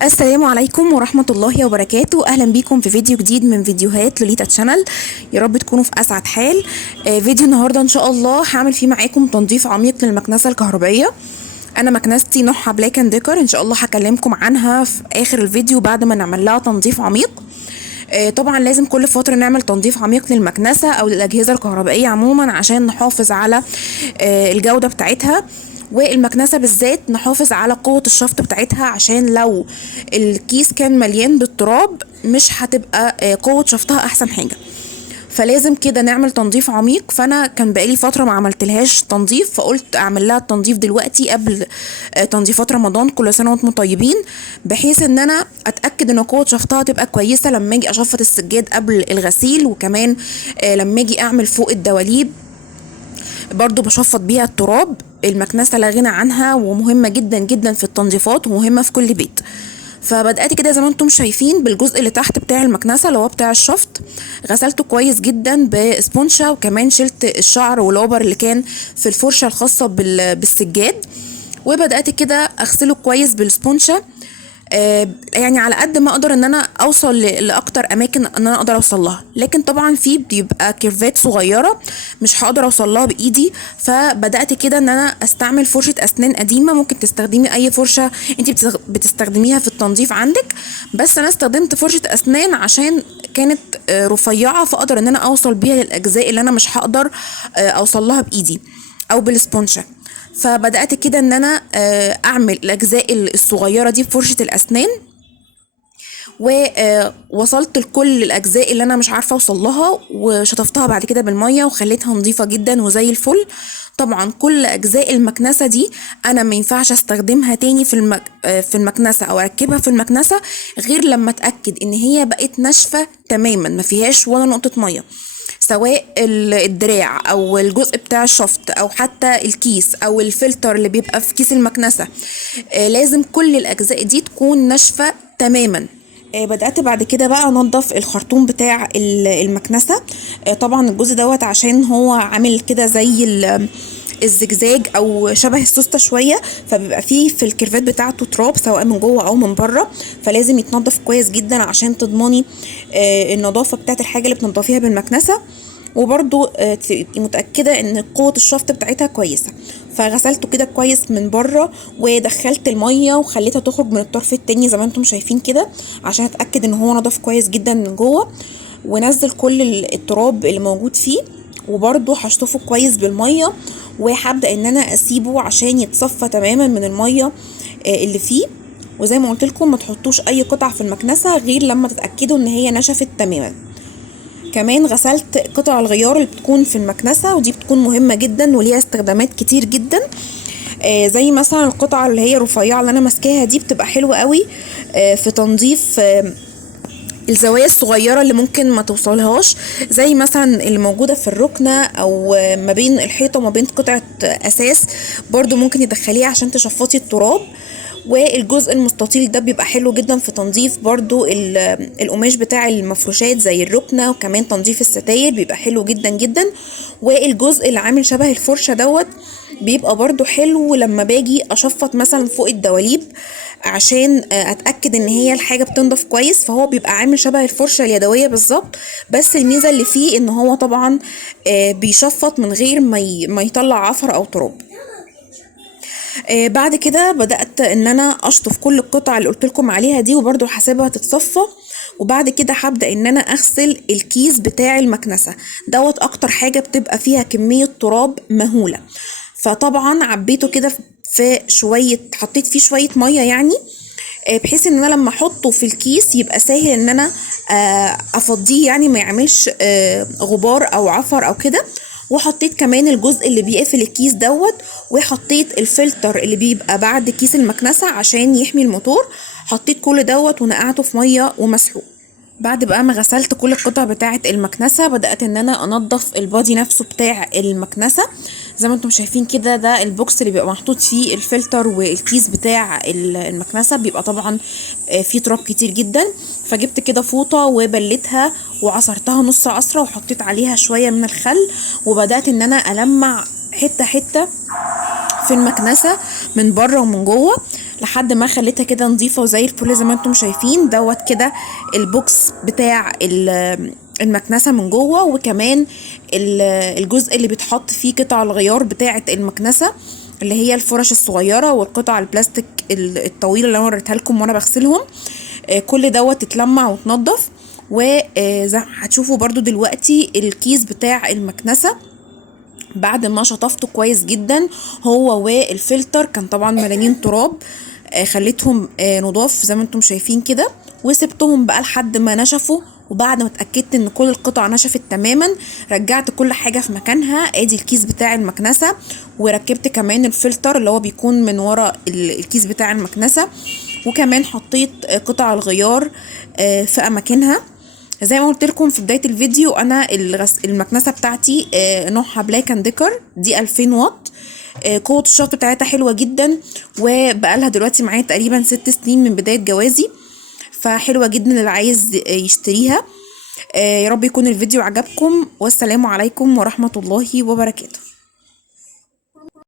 السلام عليكم ورحمة الله وبركاته. أهلا بيكم في فيديو جديد من فيديوهات لوليتا تشانل. يا رب تكونوا في أسعد حال. فيديو النهاردة إن شاء الله هعمل فيه معاكم تنظيف عميق للمكنسة الكهربائية. أنا مكنستي نوعها بلاك اند ديكر، إن شاء الله هكلمكم عنها في آخر الفيديو بعد ما نعمل لها تنظيف عميق. طبعا لازم كل فترة نعمل تنظيف عميق للمكنسة أو للأجهزة الكهربائية عموما عشان نحافظ على الجودة بتاعتها، والمكنسة بالذات نحافظ على قوة الشفط بتاعتها، عشان لو الكيس كان مليان بالتراب مش هتبقى قوة شفطها أحسن حاجة. فلازم كده نعمل تنظيف عميق. فانا كان بقالي فتره ما عملتلهاش تنظيف، فقلت اعمل لها التنظيف دلوقتي قبل تنظيفات رمضان. كل سنه وانتم طيبين، بحيث ان انا اتاكد ان قوه شفطها تبقى كويسه لما اجي اشفط السجاد قبل الغسيل، وكمان لما اجي اعمل فوق الدواليب برضو بشفط بيها التراب. المكنسه لا غنى عنها ومهمه جدا جدا في التنظيفات ومهمه في كل بيت. فبدأت كده زي ما انتم شايفين بالجزء اللي تحت بتاع المكنسة اللي هو بتاع الشفط، غسلته كويس جدا بسبونشة، وكمان شلت الشعر والوبر اللي كان في الفرشة الخاصة بالسجاد، وبدأت كده اغسله كويس بالسبونشة. يعني على قد ما اقدر ان انا اوصل لاكتر اماكن ان انا اقدر اوصل لها، لكن طبعا في بيبقى كيرفات صغيره مش هقدر اوصل لها بايدي. فبدات كده ان انا استعمل فرشه اسنان قديمه. ممكن تستخدمي اي فرشه انت بتستخدميها في التنظيف عندك، بس انا استخدمت فرشه اسنان عشان كانت رفيعه، فاقدر ان انا اوصل بيها للاجزاء اللي انا مش هقدر اوصل لها بايدي او بالسبونشه. فبدأت كده ان انا اعمل الاجزاء الصغيرة دي بفرشة الاسنان، ووصلت لكل الاجزاء اللي انا مش عارفة اوصل لها، وشطفتها بعد كده بالمية وخليتها نظيفة جدا وزي الفل. طبعا كل اجزاء المكنسة دي انا ما ينفعش استخدمها تاني في المكنسة او اركبها في المكنسة غير لما اتأكد ان هي بقت ناشفة تماما ما فيهاش ولا نقطة مية، سواء الدراع او الجزء بتاع الشفط او حتى الكيس او الفلتر اللي بيبقى في كيس المكنسة. لازم كل الاجزاء دي تكون ناشفة تماما. بدأت بعد كده بقى انضف الخرطوم بتاع المكنسة. طبعا الجزء دوت عشان هو عامل كده زي الزجزاج او شبه السوسته شويه، فبيبقى فيه في الكيرفات بتاعته تراب سواء من جوه او من بره، فلازم يتنضف كويس جدا عشان تضمني النظافه بتاعت الحاجه اللي بتنضفيها بالمكنسه، وبرضو تبقي متاكده ان قوه الشفط بتاعتها كويسه. فغسلته كده كويس من بره، ودخلت الميه وخليتها تخرج من الطرف التاني زي ما انتم شايفين كده عشان اتاكد ان هو نضف كويس جدا من جوه، ونزل كل التراب اللي موجود فيه، وبرضو هشطفه كويس بالميه، وهبدا ان انا اسيبه عشان يتصفى تماما من الميه اللي فيه. وزي ما قلت لكم ما تحطوش اي قطع في المكنسه غير لما تتاكدوا ان هي نشفت تماما. كمان غسلت قطع الغيار اللي بتكون في المكنسه، ودي بتكون مهمه جدا وليها استخدامات كتير جدا. زي مثلا القطعه اللي هي رفيعه اللي انا ماسكاها دي بتبقى حلوه قوي في تنظيف الزوايا الصغيرة اللي ممكن ما توصلهاش، زي مثلا اللي موجودة في الركنة او ما بين الحيطة وما بين قطعة اساس، برضو ممكن تدخليها عشان تشفطي التراب. والجزء المستطيل ده بيبقى حلو جدا في تنظيف برضو القماش بتاع المفروشات زي الركنة، وكمان تنظيف الستاير بيبقى حلو جدا جدا. والجزء اللي عامل شبه الفرشة دوت بيبقى برضو حلو لما باجي اشفط مثلا فوق الدواليب عشان اتاكد ان هي الحاجه بتنضف كويس. فهو بيبقى عامل شبه الفرشه اليدويه بالظبط، بس الميزه اللي فيه ان هو طبعا بيشفط من غير ما يطلع عفر او تراب. بعد كده بدات ان انا اشطف كل القطع اللي قلت لكم عليها دي، وبرده هسيبها تتصفى. وبعد كده هبدا ان انا اغسل الكيس بتاع المكنسه دوت، اكتر حاجه بتبقى فيها كميه تراب مهوله. فطبعا عبيته كده في شويه، حطيت فيه شويه ميه يعني، بحيث ان انا لما احطه في الكيس يبقى سهل ان انا افضيه، يعني ما يعملش غبار او عفر او كده. وحطيت كمان الجزء اللي بيقفل الكيس دوت، وحطيت الفلتر اللي بيبقى بعد كيس المكنسة عشان يحمي الموتور. حطيت كل دوت ونقعته في مية ومسحوق. بعد بقى ما غسلت كل القطع بتاعه المكنسه، بدات ان انا انضف البادي نفسه بتاع المكنسه. زي ما انتم شايفين كده، ده البوكس اللي بيبقى محطوط فيه الفلتر والكيس بتاع المكنسه، بيبقى طبعا فيه تراب كتير جدا. فجبت كده فوطه وبلتها وعصرتها نص عصره، وحطيت عليها شويه من الخل، وبدات ان انا المع حته حته في المكنسه من بره ومن جوه لحد ما خليتها كده نظيفة وزي الفل زي ما انتم شايفين. دوت كده البوكس بتاع المكنسة من جوه، وكمان الجزء اللي بيتحط فيه قطع الغيار بتاعة المكنسة اللي هي الفرش الصغيرة والقطع البلاستيك الطويلة اللي انا وريتها لكم وانا بغسلهم. كل دوت تتلمع وتنضف. وزي هتشوفوا برضو دلوقتي الكيس بتاع المكنسة بعد ما شطفته كويس جدا هو والفلتر كان طبعا مليانين تراب. خليتهم نضاف زي ما انتم شايفين كده، وسبتهم بقى لحد ما نشفوا. وبعد ما اتأكدت ان كل القطع نشفت تماما رجعت كل حاجة في مكانها. ادي الكيس بتاع المكنسة، وركبت كمان الفلتر اللي هو بيكون من ورا الكيس بتاع المكنسة، وكمان حطيت قطع الغيار في اماكنها. زي ما قلت لكم في بدايه الفيديو انا المكنسه بتاعتي نوعها بلاك اند ديكر دي 2000 واط. قوه الشفط بتاعتها حلوه جدا، وبقالها دلوقتي معايا تقريبا 6 سنين من بدايه جوازي، فحلوه جدا اللي عايز يشتريها. يا رب يكون الفيديو عجبكم، والسلام عليكم ورحمه الله وبركاته.